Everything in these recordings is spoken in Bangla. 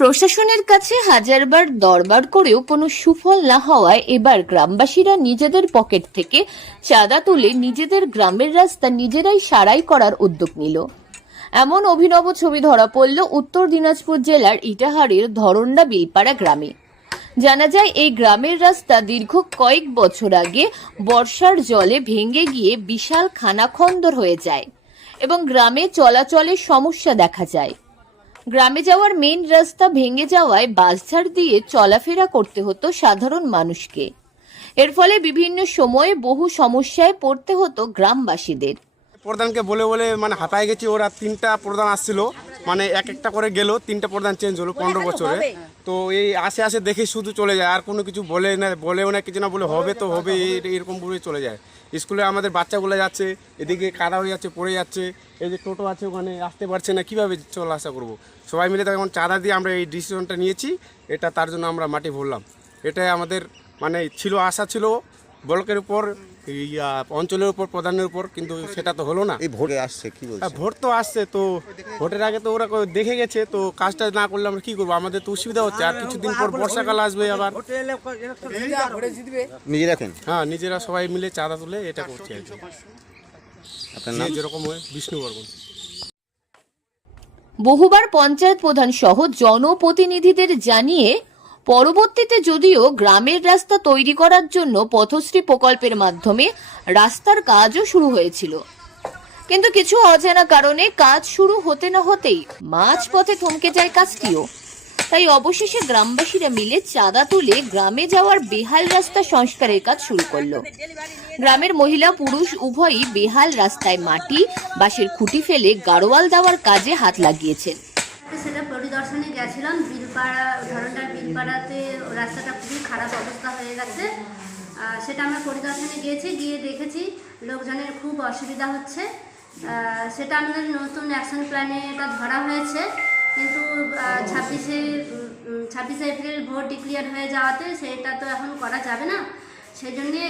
প্রশাসনের কাছে হাজারবার দরবার করেও কোনো সুফল না হওয়ায় এবার গ্রামবাসীরা নিজেদের পকেট থেকে চাঁদা তুলে নিজেদের গ্রামের রাস্তা নিজেরাই সারাই করার উদ্যোগ নিল। এমন অভিনব ছবি ধরা পড়ল উত্তর দিনাজপুর জেলার ইটাহারের ধরন্ডা বিলপাড়া গ্রামে। জানা যায় এই গ্রামের রাস্তা দীর্ঘ কয়েক বছর আগে বর্ষার জলে ভেঙে গিয়ে বিশাল খানাখন্দর হয়ে যায় এবং গ্রামে চলাচলের সমস্যা দেখা যায়। গ্রামে যাওয়ার মেইন রাস্তা ভেঙে যাওয়ায় বাসঝাড় দিয়ে চলাফেরা করতে হতো সাধারণ মানুষকে। এর ফলে বিভিন্ন সময়ে বহু সমস্যায় পড়তে হতো গ্রামবাসীদের। প্রধানকে বলে বলে হাঁপায় গেছি। ওরা 3টা প্রধান আসছিল, এক একটা করে গেল, 3টা প্রধান চেঞ্জ হলো 15 বছরে। তো এই আসে আসে দেখে শুধু চলে যায়, আর কোনো কিছু বলেও না, কিছু না বলে হবে তো হবে, এরকম বলে চলে যায়। স্কুলে আমাদের বাচ্চাগুলো যাচ্ছে, এদিকে কাদা হয়ে যাচ্ছে, পড়ে যাচ্ছে। এই যে টোটো আছে ওখানে আসতে পারছে না, কীভাবে চলা আসা করবো? সবাই মিলে তখন চাঁদা দিয়ে আমরা এই ডিসিশনটা নিয়েছি। এটা তার জন্য আমরা মাটি ভরলাম। এটাই আমাদের ছিল, আশা ছিল ব্লকের উপর, অঞ্চলের উপর, প্রধানের উপর, কিন্তু সেটা তো হলো না। এই ভোটে আসছে কি বলছে? ভোট তো আসছে, তো ভোটের আগে তো ওরা দেখে গেছে, তো কাজটা না করলে আমরা কি করবো? আমাদের তো অসুবিধা হচ্ছে। আর কিছুদিন পর বর্ষাকাল আসবে আবার। নিজেরা কেন? হ্যাঁ, নিজেরা সবাই মিলে চাঁদা তুলে এটা করছে। আপনার নাম? যেরকম হয় বিষ্ণু বর্মন। বহুবার পঞ্চায়েত প্রধান সহ জনপ্রতিনিধিদের জানিয়ে পরবর্তীতে যদিও গ্রামের রাস্তা তৈরি করার জন্য পথশ্রী প্রকল্পের মাধ্যমে রাস্তার কাজও শুরু হয়েছিল, কিন্তু কিছু অজানা কারণে কাজ শুরু হতে না হতেই মাঝপথে থমকে যায় কাজটিও। তাই অবশেষে গ্রামবাসীরা মিলে চাঁদা তুলে গ্রামে যাওয়ার বেহাল রাস্তা সংস্কারের কাজ শুরু করলো। গ্রামের মহিলা পুরুষ উভয়ই বেহাল রাস্তায় মাটি বাঁশের খুঁটি ফেলে গাড়োয়াল দেওয়ার কাজে হাত লাগিয়েছেন। সেটা পরিদর্শনে গেছিলাম। বিলপাড়া, ধরনটার বিলপাড়াতে রাস্তাটা খুবই খারাপ অবস্থা হয়ে গেছে। সেটা আমরা পরিদর্শনে গিয়েছি, গিয়ে দেখেছি লোকজনের খুব অসুবিধা হচ্ছে। সেটা আমাদের নতুন অ্যাকশন প্ল্যানে এটা ধরা হয়েছে, কিন্তু 26শে এপ্রিল ভোট ডিক্লেয়ার হয়ে যাওয়াতে সেটা তো এখন করা যাবে না। সেই জন্যে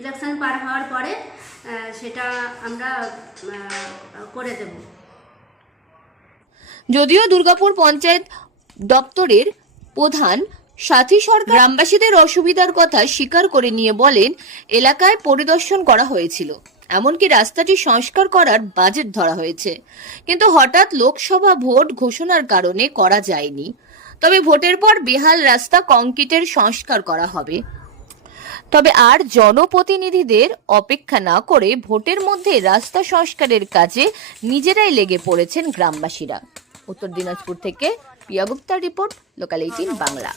ইলেকশন পার হওয়ার পরে সেটা আমরা করে দেব। যদিও দুর্গাপুর পঞ্চায়েত দপ্তরের প্রধান সাথী সরকার গ্রামবাসীদের অসুবিধার কথা স্বীকার করে নিয়ে বলেন, এলাকায় পরিদর্শন করা হয়েছিল, এমনকি রাস্তাটি সংস্কার করার বাজেট ধরা হয়েছে, কিন্তু হঠাৎ লোকসভা ভোট ঘোষণার কারণে করা যায়নি। তবে ভোটের পর বেহাল রাস্তা কংক্রিটের সংস্কার করা হবে। তবে আর জনপ্রতিনিধিদের অপেক্ষা না করে ভোটের মধ্যে রাস্তা সংস্কারের কাজে নিজেরাই লেগে পড়েছেন গ্রামবাসীরা। উত্তর দিনাজপুর থেকে প্রিয়া গুপ্তার রিপোর্ট, লোকাল 18 বাংলা।